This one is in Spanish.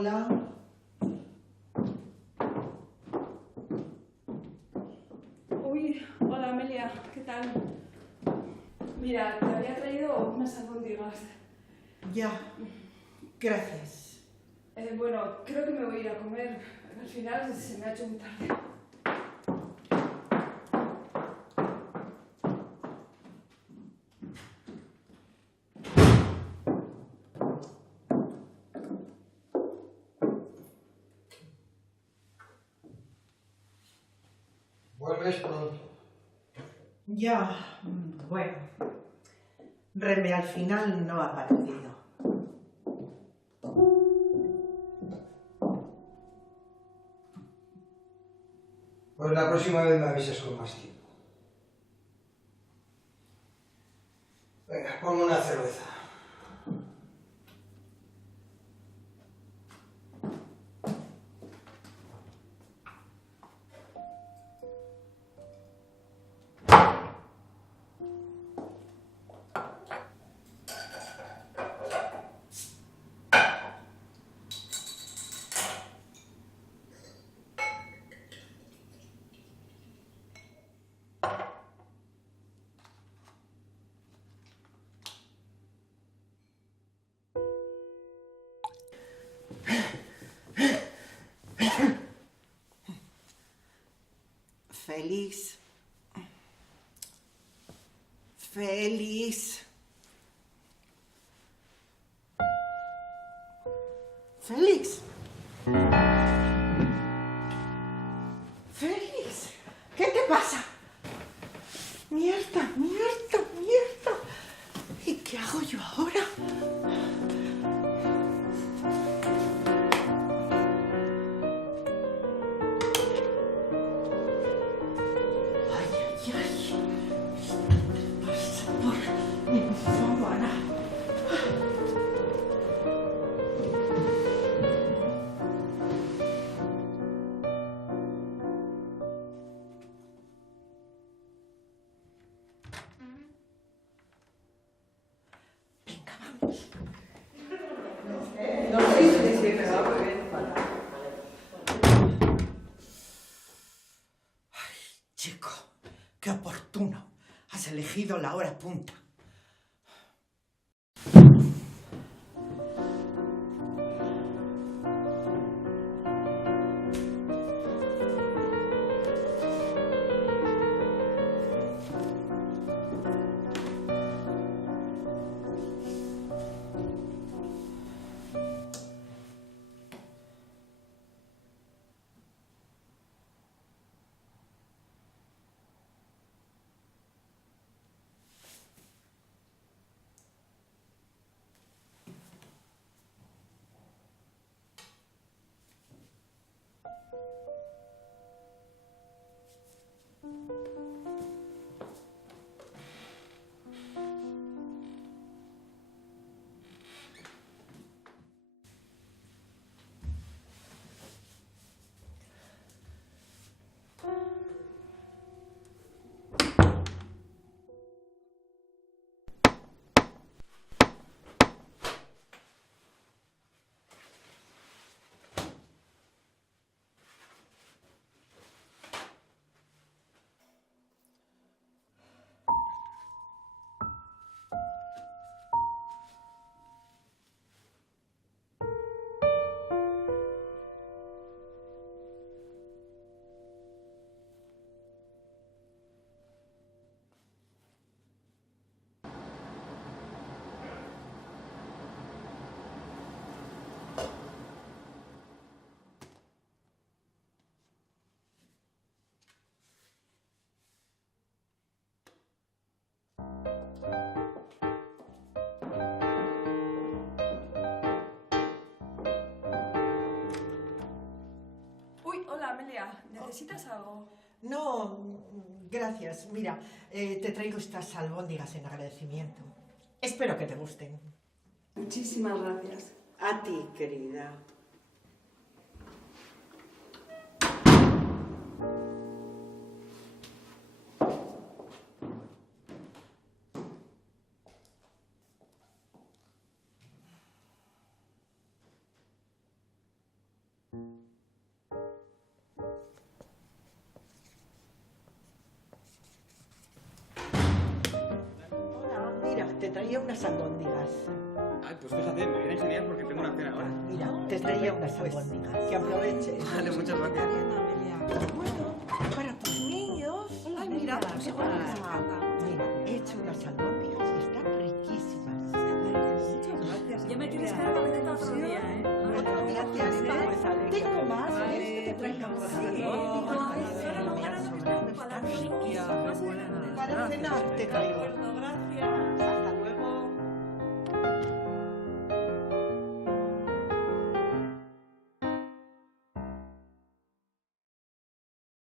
Hola. Uy, hola Amelia, ¿qué tal? Mira, te había traído unas albóndigas. Ya, gracias. Bueno, creo que me voy a ir a comer. Al final se me ha hecho muy tarde. Vuelves pronto. Ya, bueno. Reme al final no ha aparecido. Pues la próxima vez me avisas con más tiempo. Venga, ponme una cerveza. Félix. Félix. Félix. Félix. ¿Qué te pasa? Mierda, mierda, mierda. ¿Y qué hago yo ahora? Ay, ay, ay. Pasa por mi sábana. Venga, vamos. No sé si me va muy bien. Chico, qué oportuno. Has elegido la hora punta. Uy, hola Amelia, ¿necesitas algo? No, gracias. Mira, te traigo estas albóndigas en agradecimiento. Espero que te gusten. Muchísimas gracias. A ti, querida. Hola, mira, te traía unas albóndigas. Ay, pues fíjate, me viene genial porque tengo una cena ahora. Mira, te traía unas albóndigas. Que aproveches. Vale, muchas gracias. Bueno, para tus niños. Ay, mira, pues igual que les encanta. Mira, he hecho unas albóndigas y están riquísimas. Yo me quiero esperar la receta otro día, ¿eh? Otro día te haré más. Tengo más. Vale. ¿Quieres que te traiga más Sí. albóndigas? Ay, ahora no, ahora no, Están riquísimas. Qué buena. Para cenar te traigo.